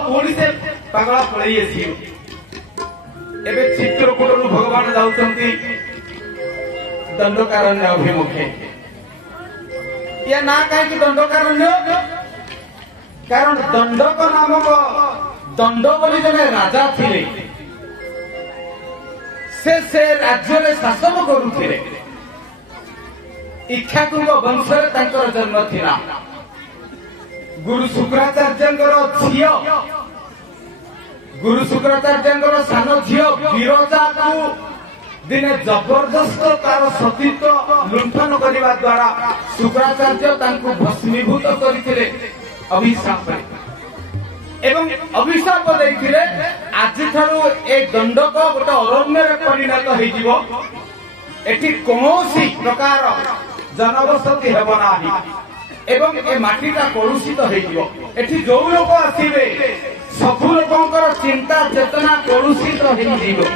पुणी से पागला पलि एवं चित्रकूट भगवान जाऊँगी दंडकारण्य अभिमुखे। या ना कहीं दंडकारण्य कारण दंडक नामक दंड बोली जने राजा थिले से राज्य में शासन करुथिले। इक्ष्वाकुଙ୍କ वंशରେ ତାଙ୍କର जन्म थिला। गुरु शुक्राचार्यଙ୍କର झियो गुरु शुक्राचार्यଙ୍କର सान झियो विरजाକୁ दिने जबरदस्त तार सतीत्व लुंठन करने द्वारा शुक्राचार्य तांको भस्मीभूत करथिले अभिशाप एवं अभिशाप देथिले। आज थारु ए दंडक गोटे अरण्य परिणत होइजिवो। एठी कोनोसी प्रकार जनबसति हेब नाही एवं ए माटीटा कलुषित होइजिवो। एठी जो लोक आसीबे सबु लोकंकर चिंता चेतना कलुषित होइजिवो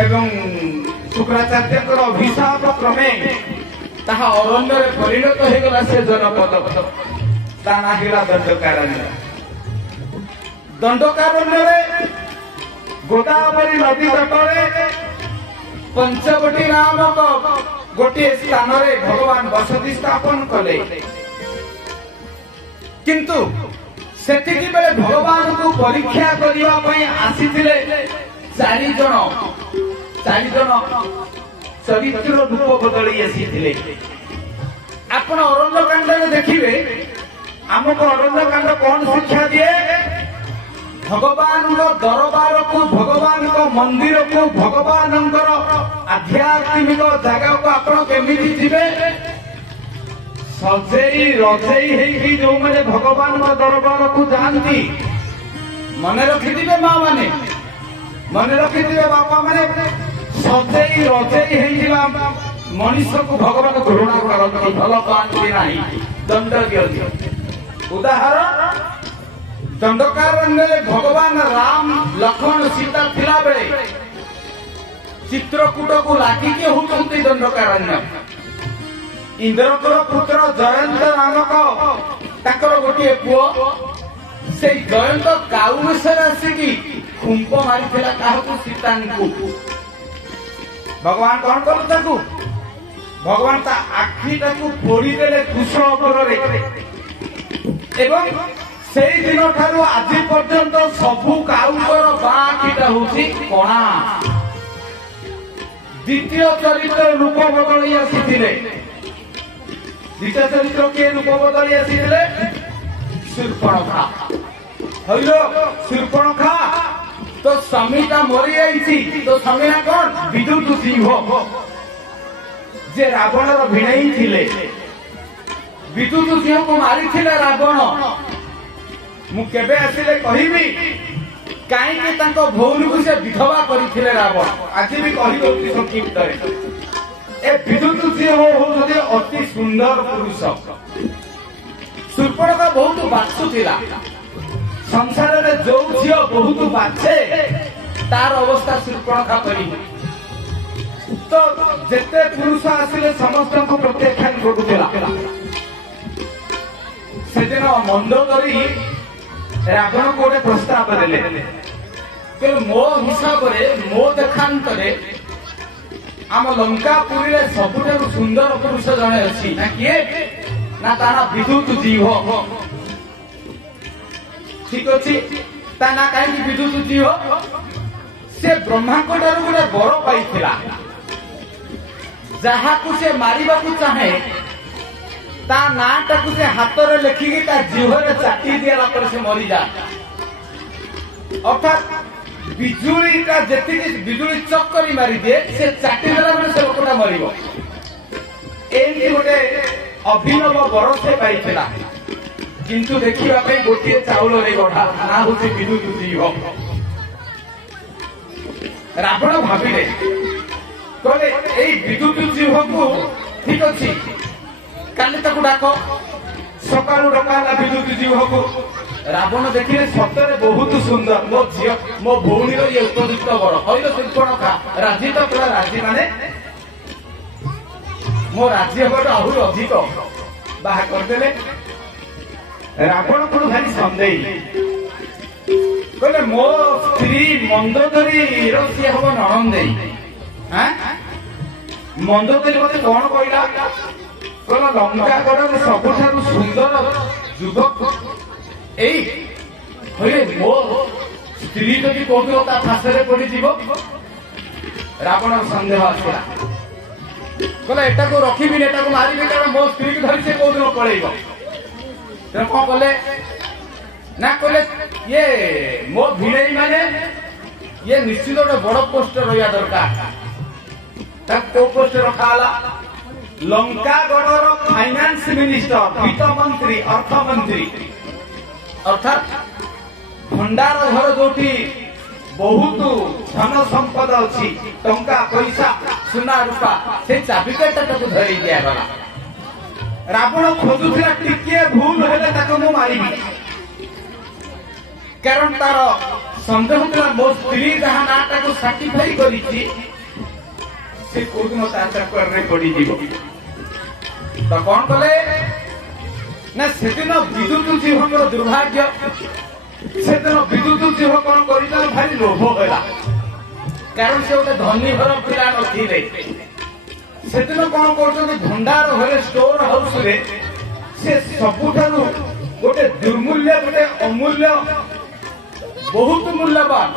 एवं शुक्राचार्यकर अभिशाप क्रमे ताहा अरण्य परिणत होगला। से जनपद ता नाहिला दंडकारण्य। दंडकारण्य गोदावरी नदी तटरे पंचवटी नामक गोटे स्थान रे भगवान बसति स्थापन कले। किंतु सेतिकी बेले भगवान को परीक्षा करिवा पई आसीथिले चारि जन चरित्र रूप बदली आसीथिले। आपण अरण्यकांड में देखिए आमको अरण्यकांड कौन शिक्षा दिए? भगवान दरबार को भगवान मंदिर को भगवान आध्यात्मिक जगह को आपण केमिति जीवे सजेई रजेई हेई जो मैंने भगवान दरबार को जानती मने रखिथिबे माँ माने मन रखिथिबे बापा माने सजेई रजेई हेइला मनुष्य को भगवान घृणा करती भल पाती नहीं दंड दियती। उदाहरण दंडकारण्य भगवान राम लक्ष्मण सीता थिला बेले चित्रकूट को लागिके होउछंती दंडकारण्य। इंद्रकर पुत्र जयंत नामक ताकर गोटे पुओ से जयंत काऊ विषय आसिकी खुंप मारिथिला काहकु सीतांकु। भगवान कौन करू ताकू? भगवान ता आखिटा को फोड़ी देले कुश उपरे एवं सेई दिन ठारू आज पर्यंत सबु काउकर बाखिटा होची कोणा। द्वितीय चरित्र रूप बदली आसीथिले। द्वितीय चरित्र के रूप बदली आसीथिले? शूर्पणखा। हइलो शूर्पणखा तो स्वामीटा मरी जाइछि। तो स्वामी कौन? विदुत सिंह जे रावण भिणई थिले। विदुत सिंह को मारी थिले रावण। मु केबे आसिले कहिबी काईके तांको भौनी को से विधवा करिथिले रावण। आज भी कहि दोती संक्षिप्त ए विदुत सिंह होउछे अति सुंदर पुरुष। शूर्पणखा बहुत बाछु थिला। संसार में जो झियो बहुत बाछे तार अवस्था शूर्पणखा करी। तो जेते पुरुष आसिले समस्त को प्रत्याख्यान करुथिला। सेदिन मंदोदरी रावण को गोटे प्रस्ताव देले कि मो हिसाब रे मो देखांतरे आम लंकापुरी रे सबुठारु सुंदर पुरुष जणे अछि ना किए ना तारा विद्युत जीव। ठीक अछि ता ना काई विद्युत जीव से ब्रह्मा को ठारु गोटे बर पाइथिला। जहा को से मारिबा को चाहे ता नाटा को से हाथ रे लेखिके ता जीवरे चाटी दियाला पर से मरी जा। अर्थात बिजुली का जेति बिजुली चक्करी मारी दे से चाटी देला माने से लोकटा मरिबो। एंती गोटे अभिनव वर से पाइथिला। किंतु देखिबा पे गोटिए चाउल रे गढा ना होची विद्युत जीव। रावण भाबिले कहले एई विद्युत जीव को ठीक अछि काली ताकू डाक। सकाळु डकाला विद्युत जीव को। रावण देखिले सतरे बहुत सुंदर मो झियो मो भौणी रो ये उपयुक्त वर। हइलो शूर्पणखा राजी तो पूरा राजी माने मो राज्य बड़ आहुर अधिक बाहा कर देले। रावण को भारी सन्देह कहले मो स्त्री मंदोदरी सी हम नणंदे मंदोदरी मत कौन कहला कहला लंकागढ़ सबुठारु सुंदर युवक मो स्त्री जदि कहूँ फाशरे पड़ी रावण सन्देह आसला कहला एटा को रखी एटा को मारि कारण मो स्त्री को धरी से कौ दिन पलैब तेना कौन कले ना कहले ये मो भिड़े माने ये निश्चित गोटे बड़ पोस्ट रहा दरकार को पोस्ट रखाला लंकागढ़ फाइनान्स मिनिस्टर वित्त मंत्री अर्थमंत्री अर्थात भंडार घर जो बहुत धन संपद अच्छी टंका पैसा सुना रूपा से चाबिकाटा धरई दिगला रावण खोजुला टिके भूल हेले मारिबी कारण तार सन्देह था मो स्त्री जहाँ नाटा को सर्टिफाई करी से कोदिन तार चक्कर में पड़ी तो कौन कले ना से दिन विद्युत जीवकर दुर्भाग्य से दिन विद्युत जीव कौन कर भारी लोभ गला कारण से गोटे धनी घर पिला नथिले से दिन कौन कर भंडार घरे स्टोर हाउस रे से सबुठारु गोटे दुर्मूल्य गोटे अमूल्य बहुत मूल्यवान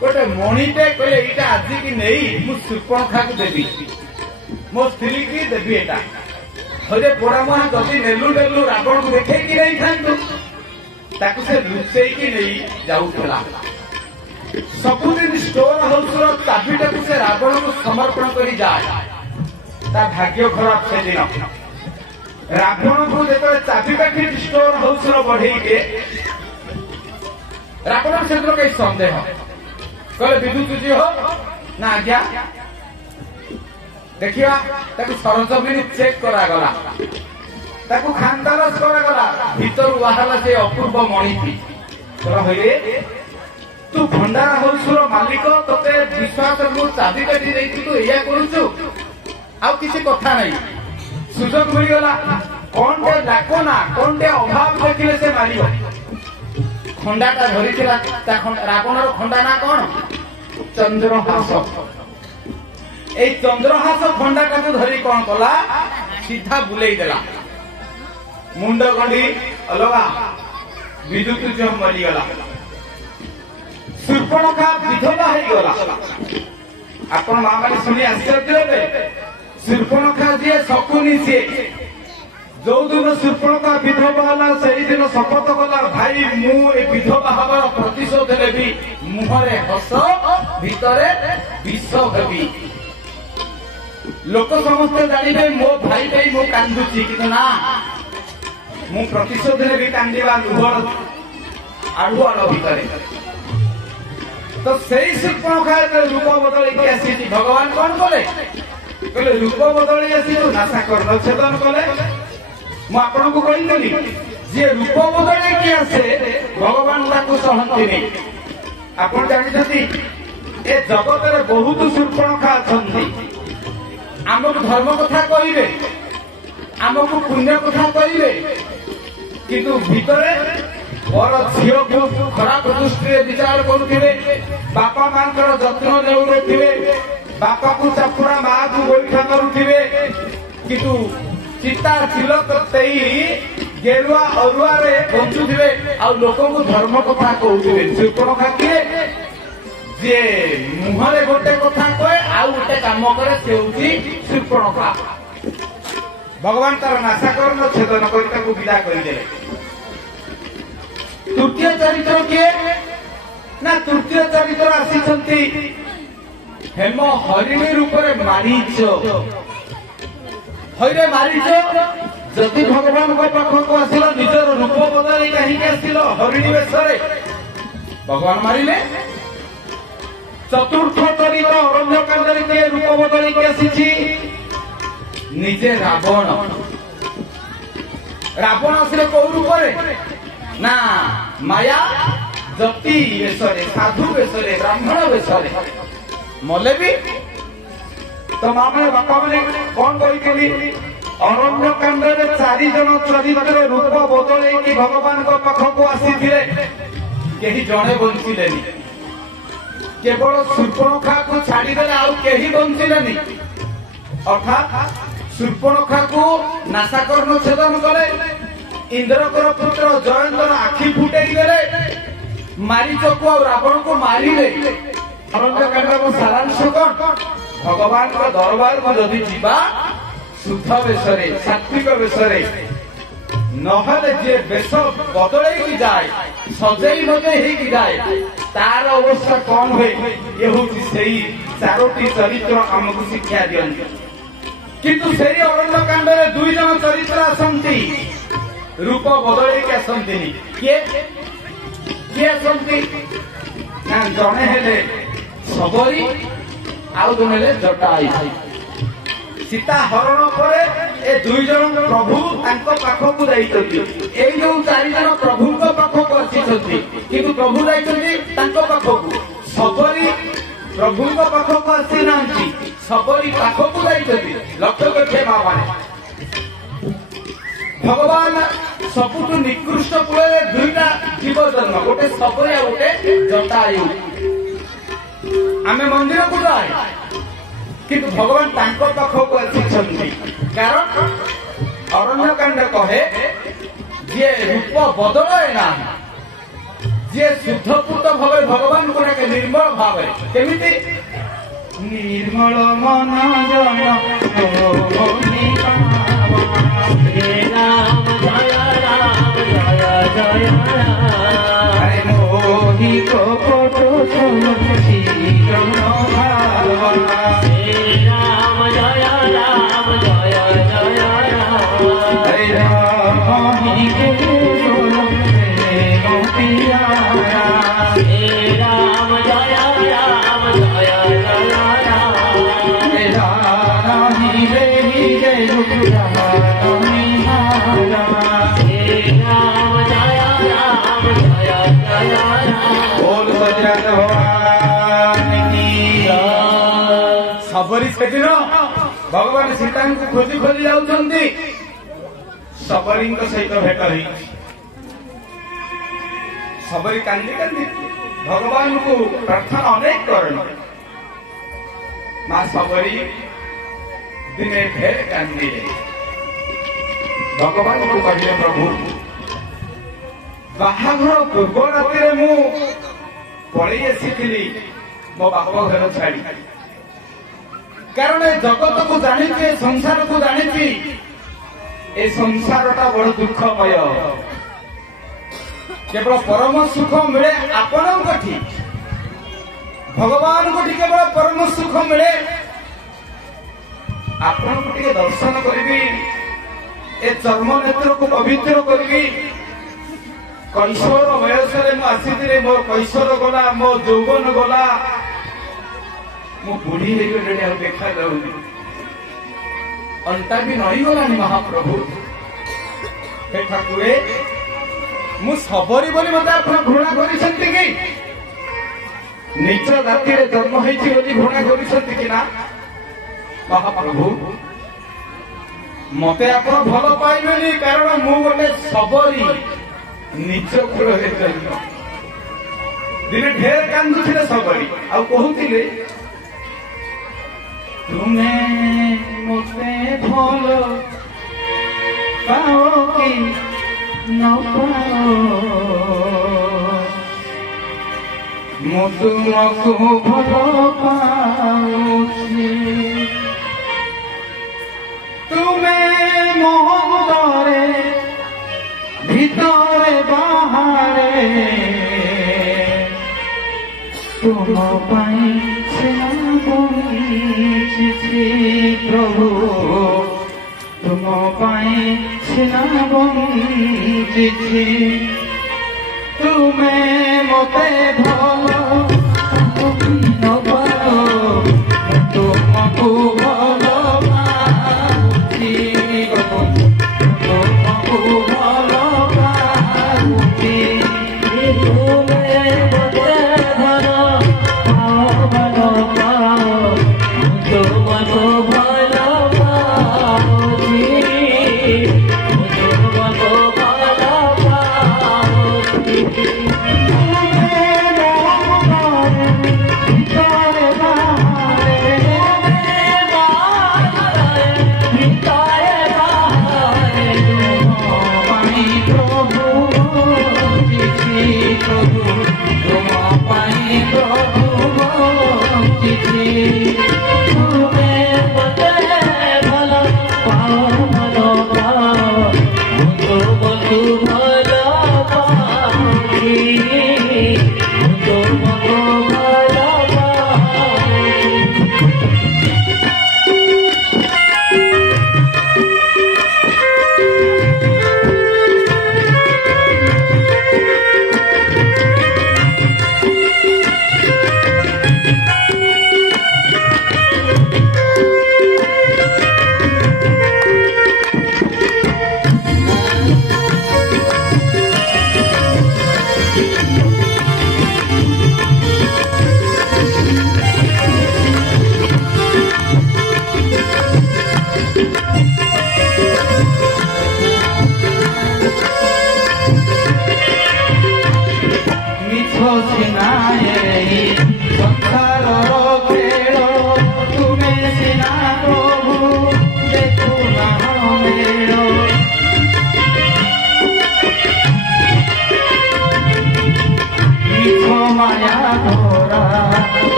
गोटे मणिटे कहले यहाँ आज की नहीं मु शूर्पणखा को देवी मो स्त्री की देवी एटा हजे पोड़ा मुहा जदि नेलु नेलु रावण को देखे कि नहीं खातु ताकू से लुचई की नहीं जाऊला सबुदिन स्टोर हाउस चाबिटा को से रावण को समर्पण करी जाए ता भाग्य खराब से दिन रावण को जो चाबिकाठी स्टोर हाउस बढ़े के रावण से कई सन्देह कहले विद्युत जी हो ना आज्ञा देखिया सरजमीन चेक करागला खानदानस करागला भीतर बाहर से अपूर्व मणि थी तू भंडार हाउस मालिक तोते विश्वास को चाबी काटी देती तू या करूचु आउ किसी कथा नहीं सुजोग मिलगला कौन टे डाको ना कौन टे अभाव देखिले से मारियो खंडाटा धरी रावणर खंडा ना कौन चंद्रहास ए चंद्रहास खंडाटा को धरी कौन कला सीधा बुलेई देला मुंड गंडी अलगा विद्युत जो मरीगला शूर्पणखा विधवा होगला आपण माँ मैंने शुणी आश्चर्य हे शूर्पणखा जी शकुनी सी जो दिन शूर्पणखा विधवा है से दिन शपथ कला भाई मु विधवा हवार प्रतिशोध लेबी मुहरे हस भितरे विष हेबी लोक समस्ते जानवे मो भाई भाई मु कांदुची कि ना मु प्रतिशोध लेबी कांदिबा लुहर आड़ू आड़ भितरे तो सही शूर्पणखा रूप बदल आसी भगवान कौन कले कहले रूप बदल आसी नाशा कर्ण छेदन कले मु आपन को कहिली जे रूप बदल के आसे भगवान ताको सहंती नहीं आपण जानिछथि ए जगत रे बहुत शूर्पणखा अछंती आमको धर्म कथा कहिबे आमको पुण्य कथा कहिबे किंतु भितरे और झील को खराब दृष्टि विचार करुवे बापा मानकर जत्न नेउनथिबे बापा को चापुड़ा माँ को गोईठा करुवे किंतु चिता चिलक गेरुआ अरुआ रे बंचुथिबे आ लोक को धर्म कथा कहउथिबे शूर्पणखा किए जे मुहरे गोटे कथा कहे आउ गोटे काम करे से होची शूर्पणखा भगवान तार नाशा कर्ण छेदन करि ताको विदा करिदेले तृतीय चरित्र किए ना तृतीय चरित्र आसी हेम हरिणी रूप मारीच हईरे मारीच जदि भगवान पाखक आसिल निजर रूप बदल कहीं आसिल हरिणी वेश भगवान मारिले चतुर्थ चरित्र अरण्यकांड किए रूप बदल आसी निजे रावण रावण आसिले कौ रूप ना माया जति वेशरे साधु वेशरे ब्राह्मण वेशरे मले भी तो माँ मैंने बापा मैंने कौन कही ଅରଣ୍ୟକାଣ୍ଡରେ 4 ଜଣ ଚରିତ୍ର ରୂପ ବଦଳେଇକି ଭଗବାନଙ୍କ ପାଖକୁ ଆସିଥିଲେ, କେହି ଜଣେ ବଞ୍ଚିଲେନି। କେବଳ ଶୂର୍ପଣଖାକୁ ଛାଡ଼ିଦେଲେ ଆଉ କେହି ବଞ୍ଚିଲେନି। ଅର୍ଥାତ୍ ଶୂର୍ପଣଖାକୁ ନାସାକର୍ଣ୍ଣ ଛେଦନ କଲେ, ଇନ୍ଦ୍ରଙ୍କର ପୁତ୍ର ଜୟନ୍ତର ଆଖି ଫୁଟେଇ ଦେଲେ, ମାରିଚକୁ ଆଉ ରାବଣକୁ ମାରିଲେ। ଅରଣ୍ୟକାଣ୍ଡର ସାରାଂଶ କଣ? ଭଗବାନଙ୍କ ଦରବାରକୁ ଯଦି ଯିବା ଶୁଦ୍ଧ ବେଶରେ, ସାତ୍ବିକ ବେଶରେ, ନହେଲେ ଯିଏ ବେଶ ବଦଳେଇକି ଯାଏ, ସଜେଇ ମଜେଇ ହେଇକି ଯାଏ, ତାର ଅବସ୍ଥା କଣ ହୁଏ? ଇଏ ହଉଛି ସେଇ 4ଟି ଚରିତ୍ର ଆମକୁ ଶିକ୍ଷା ଦିଅନ୍ତି। କିନ୍ତୁ ସେଇ ଅରଣ୍ୟକାଣ୍ଡରେ 2 ଜଣ ଚରିତ୍ର ଆସନ୍ତି, ରୂପ ବଦଳେଇକି ଆସନ୍ତିନି। କିଏ ଆସନ୍ତି ନା, ଜଣେ ହେଲେ ଶବରୀ, ଆଉ ଜଣେ ହେଲେ ଜଟାୟୁ। ସୀତା ହରଣ ପରେ ଏ 2 ଜଣ ପ୍ରଭୁ ତାଙ୍କ ପାଖକୁ ଯାଇଛନ୍ତି। ଏଇ ଯୋଉ 4 ଜଣ ପ୍ରଭୁଙ୍କ ପାଖକୁ ଆସିଛନ୍ତି, କିନ୍ତୁ ପ୍ରଭୁ ଯାଇଛନ୍ତି ତାଙ୍କ ପାଖକୁ। ଶବରୀ ପ୍ରଭୁଙ୍କ ପାଖକୁ ଆସିନାହାନ୍ତି, ଶବରୀ ପାଖକୁ ଯାଇଛନ୍ତି। ଲକ୍ଷ୍ୟ କରିଥିବେ ମାମାନେ, ଭଗବାନ ସବୁଠୁ ନିକୃଷ୍ଟ କୂଳରେ 2ଟା ଜୀବ ଜନ୍ମ, ଗୋଟେ ଶବରୀ ଆଉ ଗୋଟେ ଜଟାୟୁ। ଆମେ ମନ୍ଦିରକୁ ଯାଏ, କିନ୍ତୁ ଭଗବାନ ତାଙ୍କ ପାଖକୁ ଆସିଛନ୍ତି। କାରଣ ଅରଣ୍ୟକାଣ୍ଡ କହେ, ଯିଏ ରୂପ ବଦଳାଏ ନା, ଯିଏ ଶୁଦ୍ଧପୂତ ଭାବେ ଭଗବାନଙ୍କୁ ଡାକେ ନିର୍ମଳ ଭାବେ। କେମିତି? ନିର୍ମଳ ମନ ଜନ ମୋହି କପଟ ସମୁଚି ଜନ ଭାବନା। ରାମ ଜୟ ରାମ ଜୟ ଜୟ ରାମ, ହରେ ରାମ ହି କେବଳ ପ୍ରେମ ପିୟାରା। ରାମ ଜୟ ରାମ ଜୟ ଜୟ ରାମ, ରାମ ହି ରେ ରୂପରା ନିହାରା। ରାମ ଜୟ ରାମ ଜୟ ଜୟ ରାମ, ବୋଲ ବଜରଙ୍ଗ ଭଗବାନ କି। ଶବରୀ ସେଦିନ ଭଗବାନ ସୀତାଙ୍କୁ ଖୋଜି ଖୋଜି ଯାଉଛନ୍ତି, ଶବରୀଙ୍କ ସହିତ ଭେଟ ହେଇଛି। ଶବରୀ କାନ୍ଦି କାନ୍ଦି ଭଗବାନଙ୍କୁ ପ୍ରାର୍ଥନା ଅନେକ କରନ୍ତି। ମା ଶବରୀ ଦିନେ ଫେର କାନ୍ଦିଲେ, ଭଗବାନଙ୍କୁ କହିଲେ, ପ୍ରଭୁ ବାହାଘର ପୂର୍ବ ରାତିରେ ମୁଁ ପଳେଇ ଆସିଥିଲି ମୋ ବାପ ଘର ଛାଡି। କାରଣ ଏ ଜଗତକୁ ଜାଣିଛି, ଏ ସଂସାରକୁ ଜାଣିଛି, ଏ ସଂସାରଟା ବଡ ଦୁଃଖମୟ। କେବଳ ପରମ ସୁଖ ମିଳେ ଆପଣଙ୍କଠି, ଭଗବାନଙ୍କଠି କେବଳ ପରମ ସୁଖ ମିଳେ। ଆପଣଙ୍କୁ ଟିକେ ଦର୍ଶନ କରିବି, ଏ ଚର୍ମ ନେତ୍ରକୁ ପବିତ୍ର କରିବି। କୈଶୋର ବୟସରେ ମୁଁ ଆସିଥିଲି, ମୋ କୈଶୋର ଗଲା, ମୋ ଯୌବନ ଗଲା, ମୁଁ ବୁଢୀ ହେଇଗଲିଣି, ଆଉ ଦେଖାଯାଉନି, ଅଣ୍ଟା ବି ନଈଗଲାଣି। ମହାପ୍ରଭୁ, ହେ ଠାକୁରେ, ମୁଁ ଶବରୀ ବୋଲି ମତେ ଆପଣ ଘୃଣା କରିଛନ୍ତି କି? ନିଜ ଜାତିରେ ଜନ୍ମ ହେଇଛି ବୋଲି ଘୃଣା କରିଛନ୍ତି କି ନା? ମହାପ୍ରଭୁ, ମତେ ଆପଣ ଭଲ ପାଇବେନି, କାରଣ ମୁଁ ଗୋଟେ ଶବରୀ, ନିଜ କୂଳରେ ଜନ୍ମ। ଦିନେ ଢେର କାନ୍ଦୁଥିଲେ ଶବରୀ, ଆଉ କହୁଥିଲେ, ତୁମେ ମୋତେ ଭଲ ପାଅ କି ନ ପାଅ, ମୁଁ ତୁମକୁ ଭଲ ପାଉଛି। ତୁମେ ମୋ ହୃଦୟରେ ଭିତରେ ବାହାରେ, ତୁମ ପାଇଁ ବଞ୍ଚିଛି ପ୍ରଭୁ, ତୁମ ପାଇଁ ସିନା ବଞ୍ଚିଛି। ତୁମେ ମୋତେ ଭଲ ନ ପାଅ, ତୁମକୁ ଭଲ ପାଉଛି, ତୁମକୁ ଭଲ ପାଉଛି। ତୁମେ ମୋତେ ଭଲ ପାଅ, ତୁମକୁ ଭଲ ପାଉଛି।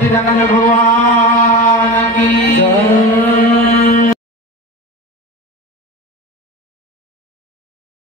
भगवान